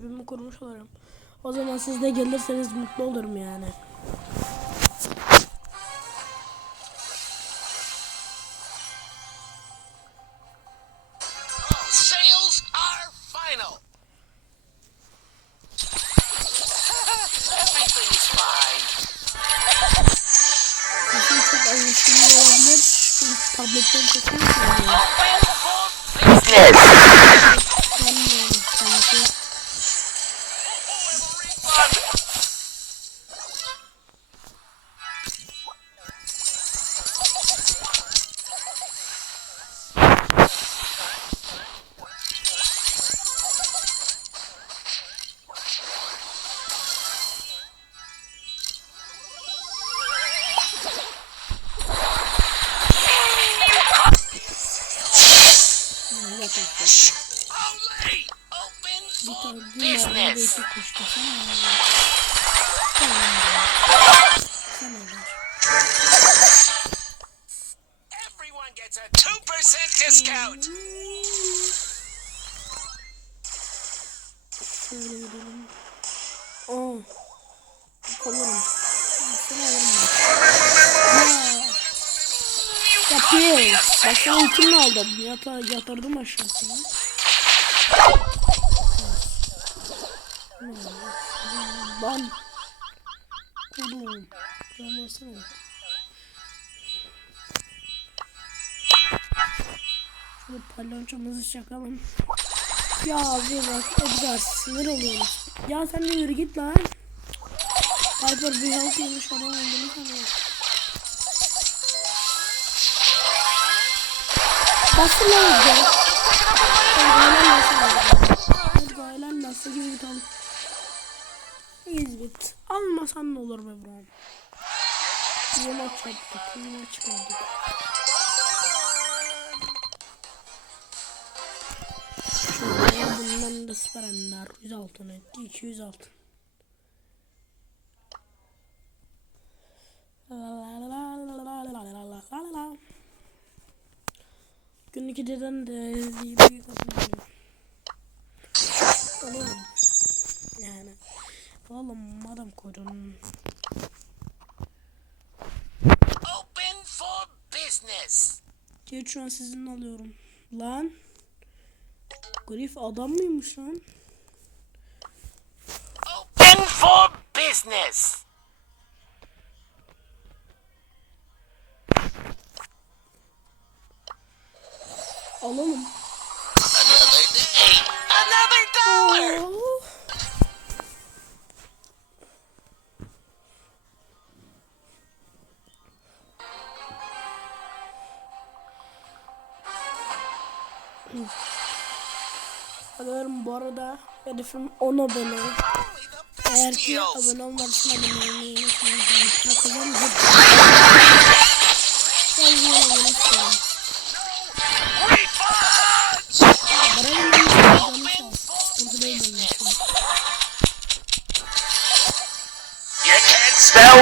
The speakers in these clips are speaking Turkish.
cebimi kurmuş olurum. O zaman siz de gelirseniz mutlu olurum yani. All sales are Refund. Bir tane. Sen. Sen. Everyone gets a 2% discount. Şöyle gidelim. Aa. Alırım. Seni alırım ben. Ya. Yapayım. Bak sana ultimle aldım. Yata, yatırdım aşağısına. Lan. Oğlum. Can versene. Şöyle palyaçomuzu çakalım. Ya bir bak Edgar sinir oluyorum. Ya sen de yürü git lan. Hyper bir halt yemiş adam olduğunu sanıyorum. Basın lan Edgar. Edgar'la nasıl? Edgar'la nasıl gibi bir tanım. 100 bit. Almasan ne olur be buram. İyi maç yaptık. İyi maç kaldık. Bundan da süper ender. 100 altın etti. 200 altın. Günlük deden de büyük atın. Koydun. Open for business. Geç şu an sizin alıyorum. Lan. Grif adam mıymış lan? Open for business. Alalım. Another day, another dollar. Oo. Sanırım bu arada hedefim 10 abone. Eğer ki abone olmadıysan abone olmayı unutmayın. Bakalım hep. Yine abone istiyorum. Refunds. Bana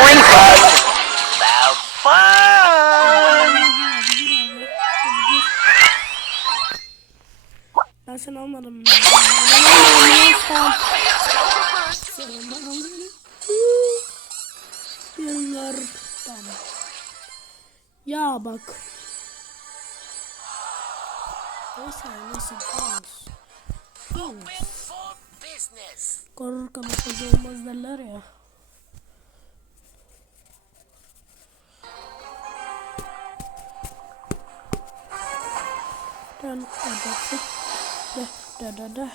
Ben seni almadım. Ben almadım. Yanlar. Tamam. Ya bak. Neyse neyse. Business. Korur kamatacı olmaz derler ya. Dön, da da da da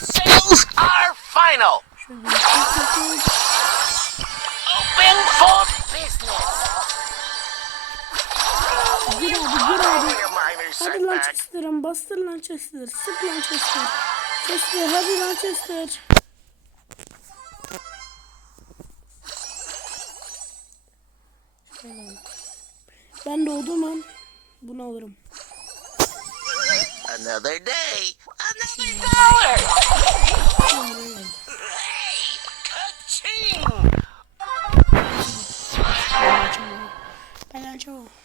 sales are final. Yapalım. Open for business. Gir abi gir abi. Hadi lan. Chester'ım bastır lan Chester. Sık lan Chester. Chester hadi lan Chester. Ben doğdum an bunu alırım. Another day, another dollar. Hey, ka-ching. Palyaço. Palyaço.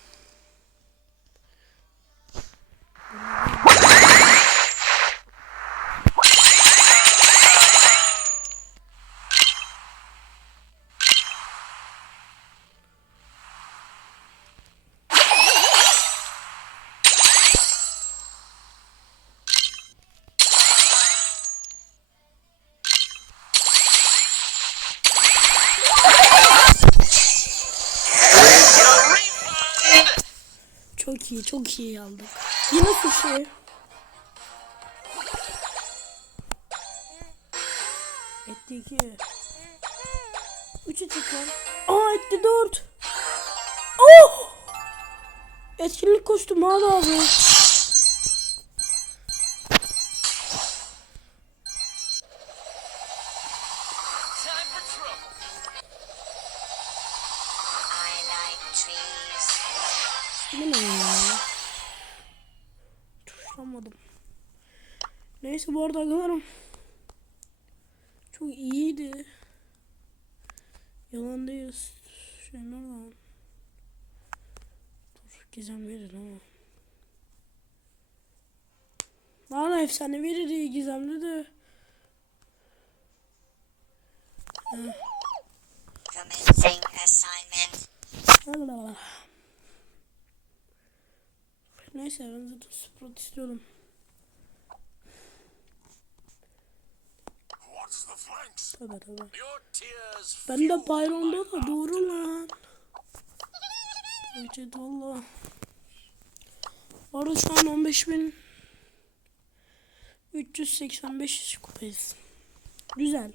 Çok iyi, çok iyi aldık. Yine sushi. Etti iki. Üçü tekrar. Aa etti dört. Oh! Etkinlik koştum abi abi. Ya? Tuşlamadım. Neyse bu arada arkadaşlarım. Çok iyiydi. Yalan değil. Şey nereden? Dur gizem verir ama. Lan efsane verir gizemli de. Commencing assignment. Allah Allah. Neyse ben zaten the flanks? Tabi tabi. Ben de Byron'da da doğru lan. Evet valla. Orada şu an 15.000 385 kupayız. Güzel.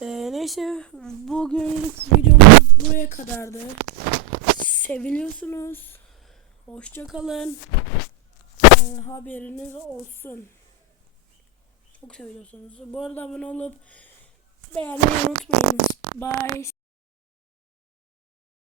Ee, neyse bugünlük videomuz buraya kadardı. Seviliyorsunuz. Hoşça kalın. Ee, haberiniz olsun. Çok seviyorsunuz. Bu arada abone olup beğenmeyi unutmayınız. Bye.